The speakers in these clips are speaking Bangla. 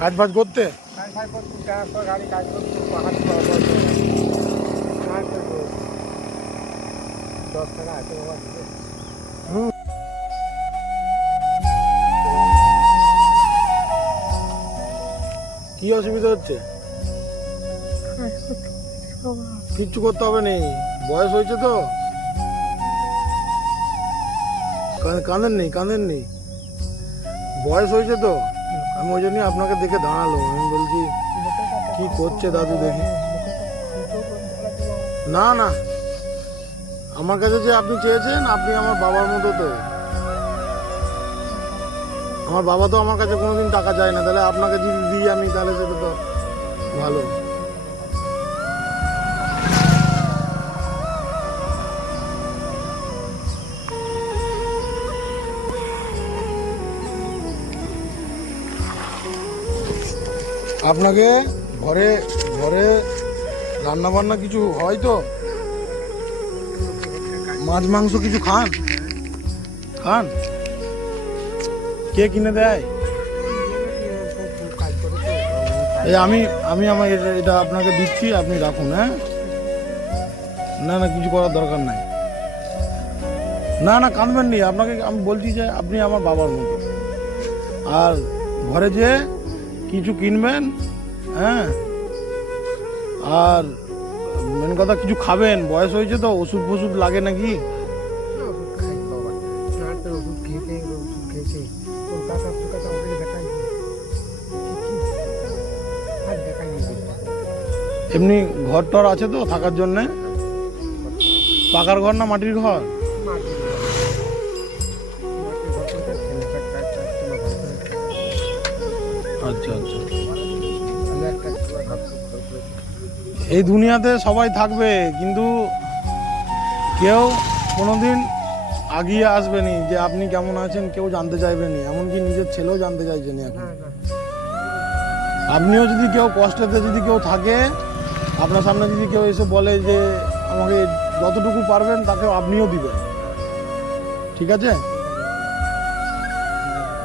কাজ বাজ করতে? গাড়ি কাজ করতে 10 টাকা আছে বাবা। কি অসুবিধা হচ্ছে? কিচ্ছু করতে হবে নেই, বয়স হয়েছে তো। কাঁদেন নেই, বয়স হয়েছে তো। আমি ওই জন্যই আপনাকে দেখে দাঁড়ালো। আমি বলছি কি করছে দাদু দেখি। না না, আমার কাছে যে আপনি চেয়েছেন, আপনি আমার বাবার মতো তো। আমার বাবা তো আমার কাছে কোনোদিন টাকা চায় না, তাহলে আপনাকে যদি দিই আমি, তাহলে সেটা তো ভালো। আপনাকে ঘরে ঘরে রান্না বান্না কিছু হয় তো? মাছ মাংস কিছু খান? কে কিনে দেয়? এই আমি আমার এটা আপনাকে দিচ্ছি, আপনি রাখুন। হ্যাঁ, না না, কিছু করার দরকার নাই। না না, কাঁদবেন নি। আপনাকে আমি বলছি যে আপনি আমার বাবার মতো। আর ঘরে যে কিছু কিনবেন, হ্যাঁ, আর মেন কথা কিছু খাবেন। বয়স হয়েছে তো, ওষুধ ফষুধ লাগে নাকি? এমনি ঘর টর আছে তো থাকার জন্যে? পাকার ঘর না মাটির ঘর? আচ্ছা আচ্ছা। এই দুনিয়াতে সবাই থাকবে, কিন্তু কেউ কোনোদিন আগিয়ে আসবেনি যে আপনি কেমন আছেন, কেউ জানতে চাইবেনি। এমনকি নিজের ছেলেও জানতে চাইছেনি এখন। আপনিও যদি কেউ কষ্টেতে যদি কেউ থাকে, আপনার সামনে যদি কেউ এসে বলে যে আমাকে যতটুকু পারবেন তাকে আপনিও দিবেন, ঠিক আছে?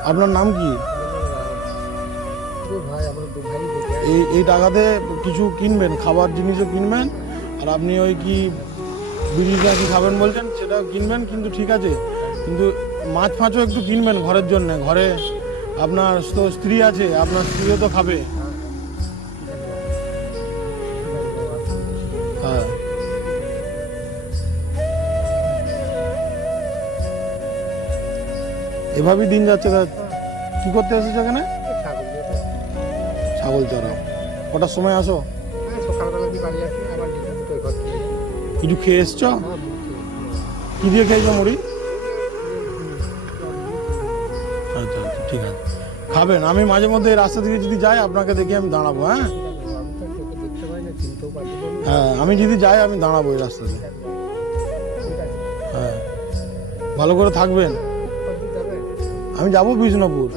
আপনার নাম কি? এই টাকাতে কিছু কিনবেন, খাবার জিনিসও কিনবেন। আর আপনি ওই কি বিড়িটা কি খাবেন বলছেন, সেটাও কিনবেন। কিন্তু ঠিক আছে, কিন্তু মাছ ফাঁচও একটু কিনবেন ঘরের জন্য। ঘরে আপনার তো স্ত্রী আছে, আপনার স্ত্রীও তো খাবে। হ্যাঁ, এভাবেই দিন যাচ্ছে। কি করতে এসেছো এখানে? ছাগল চড়াও। কটার সময় আসো? কিছু খেয়ে এসছো? কি দিয়ে খেয়েছো? মুড়ি? আচ্ছা আচ্ছা, ঠিক আছে, খাবেন। আমি মাঝে মধ্যে এই রাস্তা থেকে যদি যাই, আপনাকে দেখে আমি দাঁড়াবো। হ্যাঁ হ্যাঁ, আমি যদি যাই আমি দাঁড়াবো এই রাস্তাতে। হ্যাঁ, ভালো করে থাকবেন। আমি যাবো বিষ্ণুপুর।